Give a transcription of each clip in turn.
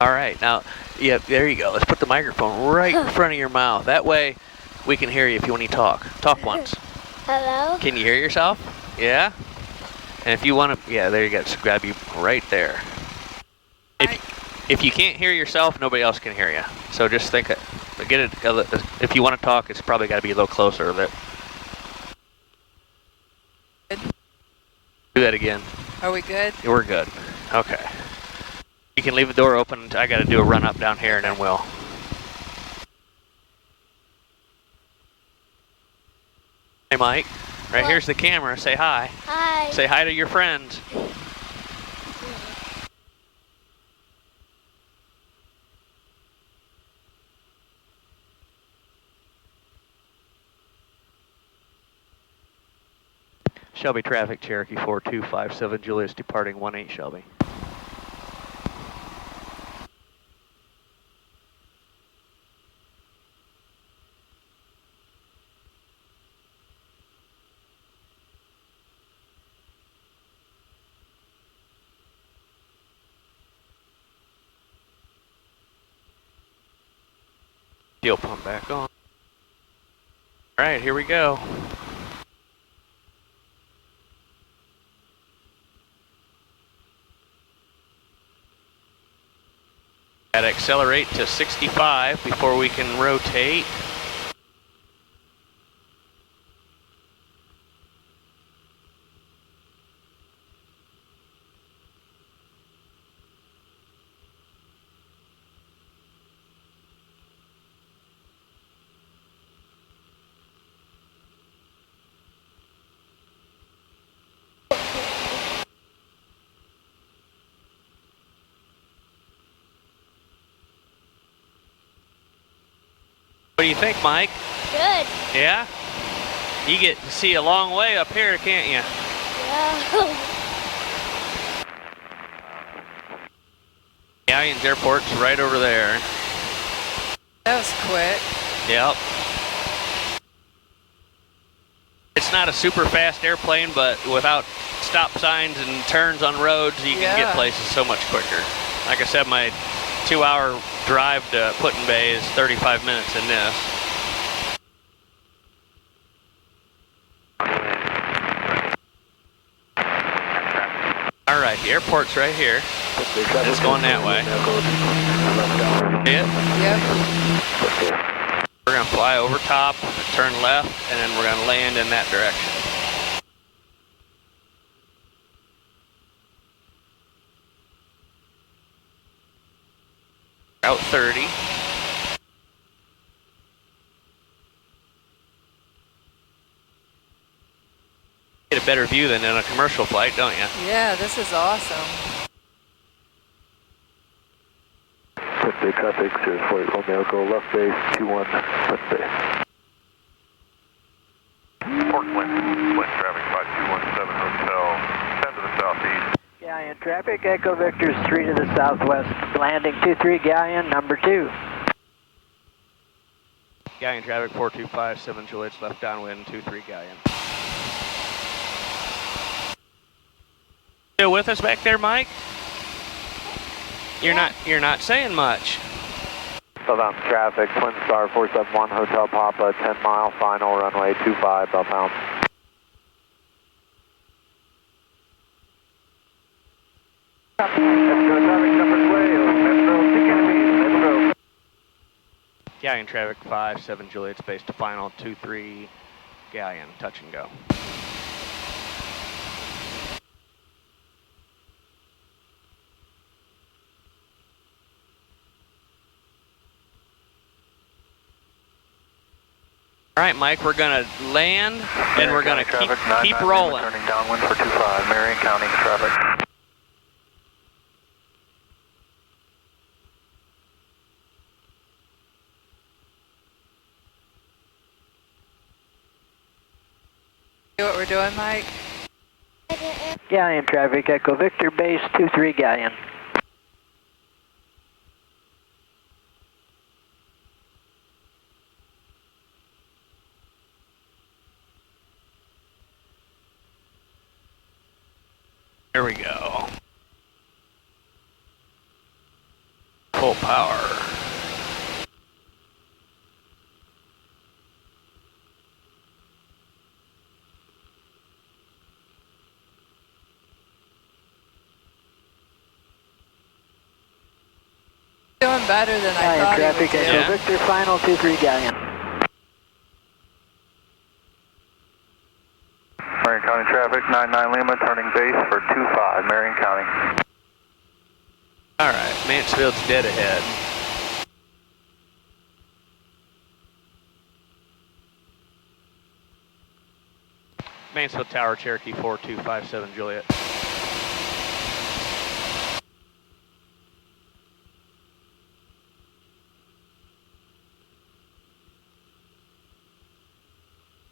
All right, now, yeah, there you go. Let's put the microphone right in front of your mouth. That way, we can hear you if you want to talk. Talk once. Hello? Can you hear yourself? Yeah? And if you want to, yeah, there you go. Just grab you right there. If you can't hear yourself, nobody else can hear you. So just think, get it. If you want to talk, it's probably got to be a little closer. That. Do that again. Are we good? We're good. Okay. You can leave the door open. I got to do a run up down here, and then we'll. Hey, Mike. Right here's the camera. Say hi. Hi. Say hi to your friends. Shelby traffic, Cherokee 4257, Julius departing 18 Shelby. Fuel pump back on. All right, here we go. Gotta accelerate to 65 before we can rotate. What do you think, Mike? Good. Yeah? You get to see a long way up here, can't you? Yeah. Galleon's Airport's right over there. That was quick. Yep. It's not a super fast airplane, but without stop signs and turns on roads, you can get places so much quicker. Like I said, my 2-hour drive to Put-in-Bay is 35 minutes in this. All right, the airport's right here. It's going that way. See it? Yep. We're gonna fly over top, turn left, and then we're gonna land in that direction. Route 30. Get a better view than in a commercial flight, don't you? Yeah, this is awesome. Bay traffic, 048 Romeo, go left base, 21 left base. Portland, traffic 5217 Hotel, 10 to the southeast. Galleon traffic, Echo Victor's 3 to the southwest, landing 23 Galleon, number 2. Galleon traffic 4257 Julius, left downwind 23 Galleon. Still with us back there, Mike? You're not saying much. Southbound traffic, Twin Star 471 Hotel Papa, 10 mile final runway 25 southbound. Galleon traffic 57 Juliet's base to final 23 Galleon, touch and go. All right, Mike, we're gonna land and we're gonna keep rolling. Turning downwind for 25, Marion County traffic. See what we're doing, Mike? Galleon traffic, Echo Victor base, 23 Galleon. There we go. full power. Doing better than I thought he would traffic do. Echo Yeah. Victor, final 23 galleon. Marion County traffic, 99 Lima, turning base for 25, Marion County. All right, Mansfield's dead ahead. Mansfield Tower, Cherokee 4257 Juliet.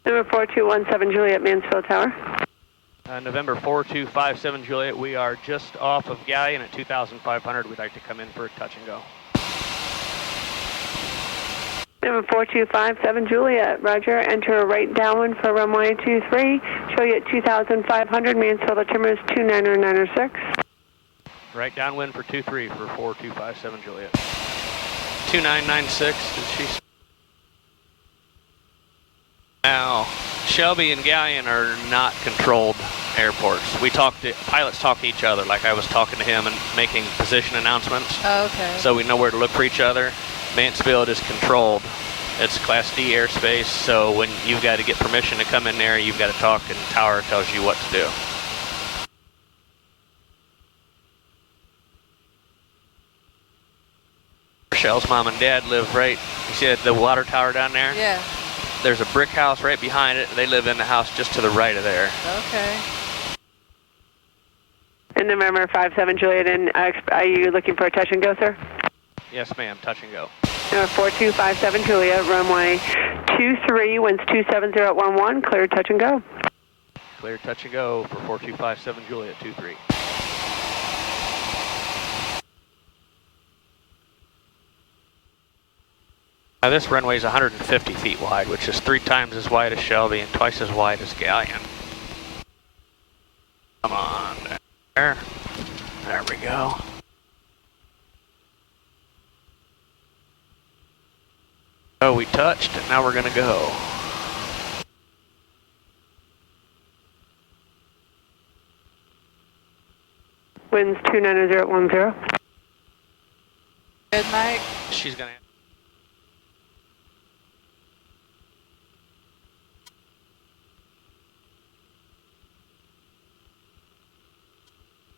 Number 4217 Juliet, Mansfield Tower. November 4257 Juliet, we are just off of Galleon at 2,500. We'd like to come in for a touch and go. Number 4257 Juliet, roger. Enter a right downwind for runway 23. Show you at 2,500, Mansfield terminus 29906. Right downwind for 23 for 4257 Juliet. 2996, did she say? Now, Shelby and Galleon are not controlled airports. Pilots talk to each other, like I was talking to him and making position announcements. Oh, okay. So we know where to look for each other. Mansfield is controlled. It's Class D airspace, so when you've got to get permission to come in there, you've got to talk, and Tower tells you what to do. Michelle's mom and dad live right, you see the water tower down there? Yeah. There's a brick house right behind it. They live in the house just to the right of there. Okay. And November 57 Juliet, and are you looking for a touch and go, sir? Yes, ma'am. Touch and go. Number 4257 Juliet, runway 23, winds 27011, clear touch and go. Clear touch and go for 4257 Juliet 23. Now this runway is 150 feet wide, which is 3 times as wide as Shelby and twice as wide as Galleon. Come on, there. There we go. Oh, we touched, and now we're gonna go. Winds 29010. Good, Mike. She's gonna.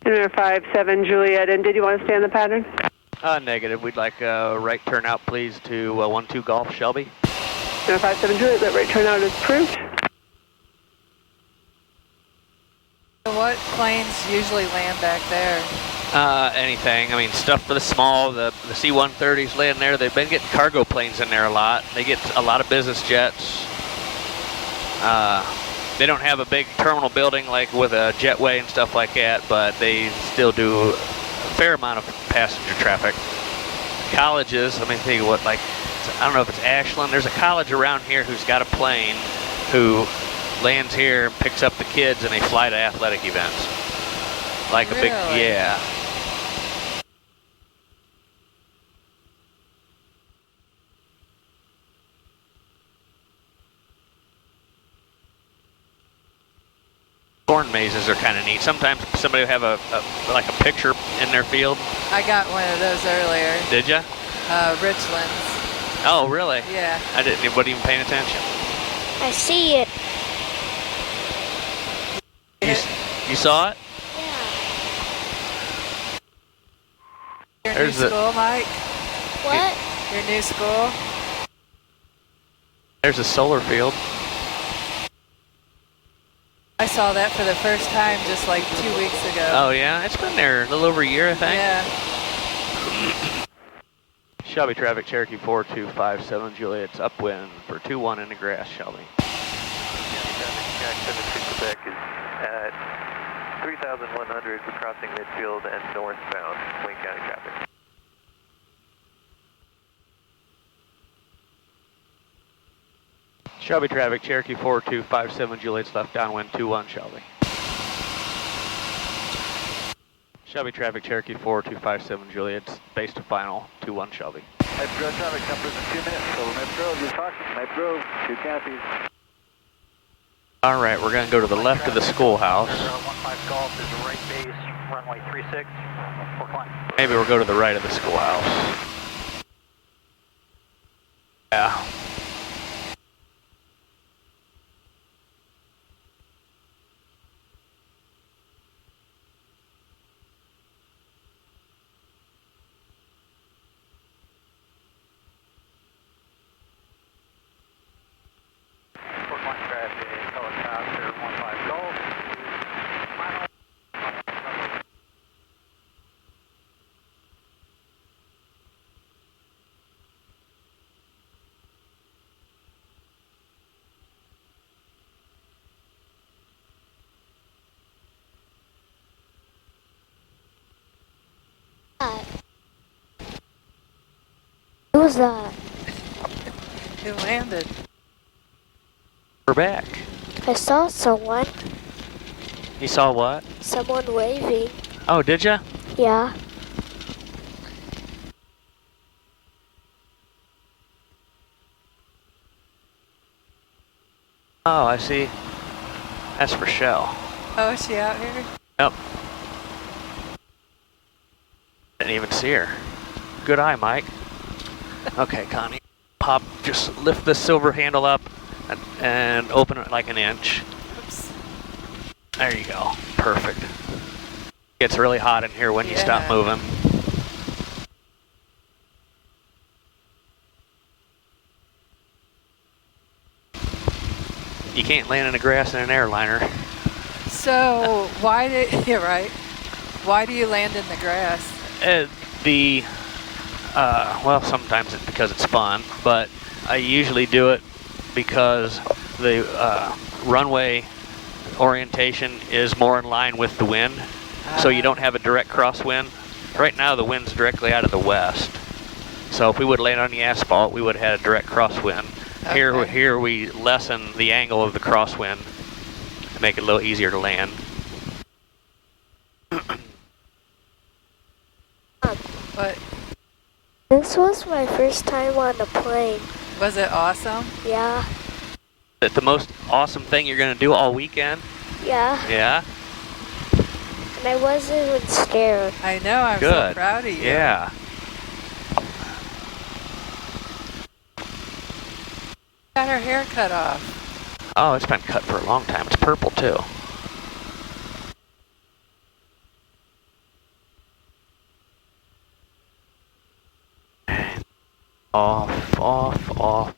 Number 57 Juliet, and did you want to stay in the pattern? Negative. We'd like a right turnout, please, to 12 Golf, Shelby. Number 57 Juliet, that right turnout is approved. So what planes usually land back there? Anything. I mean, stuff for the small, the C-130s laying there. They've been getting cargo planes in there a lot. They get a lot of business jets. They don't have a big terminal building like with a jetway and stuff like that, but they still do a fair amount of passenger traffic. Colleges, I mean, think of what, like, I don't know if it's Ashland. There's a college around here who's got a plane who lands here and picks up the kids and they fly to athletic events. Like a big, Really? yeah. Corn mazes are kind of neat. Sometimes somebody will have like a picture in their field. I got one of those earlier. Did ya? Richlands. Oh, really? Yeah. I wasn't even paying attention. I see it. You saw it? Yeah. Your There's new the- school, Mike? What? Your new school? There's a solar field. I saw that for the first time just like 2 weeks ago. Oh, yeah? It's been there a little over a year, I think. Yeah. Shelby traffic, Cherokee 4257 Juliet's upwind for 21 in the grass, Shelby. Jack 73 Quebec is at 3,100, crossing midfield and northbound, Wayne County traffic. Shelby traffic, Cherokee 4257 Juliet's left downwind 21 Shelby. Shelby traffic, Cherokee 4257 Juliet, base to final, 21 Shelby. Metro traffic numbers in 2 minutes. So Metro, you're talking. Metro, 2 canopies. All right, we're going to go to the left of the schoolhouse. 15 Golf is right base, runway 36, for climb. Maybe we'll go to the right of the schoolhouse. Yeah. For climb traffic, helicopter 15 Golf. Who was that? It landed. We're back. I saw someone. You saw what? Someone waving. Oh, did ya? Yeah. Oh, I see. That's for Shell. Oh, is she out here? Yep. Didn't even see her. Good eye, Mike. Okay, Connie. Pop, just lift the silver handle up and open it like an inch. Oops. There you go. Perfect. Gets really hot in here when you stop Yeah. moving. You can't land in the grass in an airliner. So why did you're right? Why do you land in the grass? Well, sometimes it's because it's fun, but I usually do it because the runway orientation is more in line with the wind, so you don't have a direct crosswind. Right now the wind's directly out of the west, so if we would land on the asphalt, we would have had a direct crosswind. Okay. Here we lessen the angle of the crosswind to make it a little easier to land. But This was my first time on a plane. was it awesome? Yeah. Is the most awesome thing you're going to do all weekend? Yeah. Yeah? And I wasn't even scared. I know. I'm so Good. proud of you. Yeah. Got her hair cut off. Oh, it's been cut for a long time. It's purple too. Off, off, off.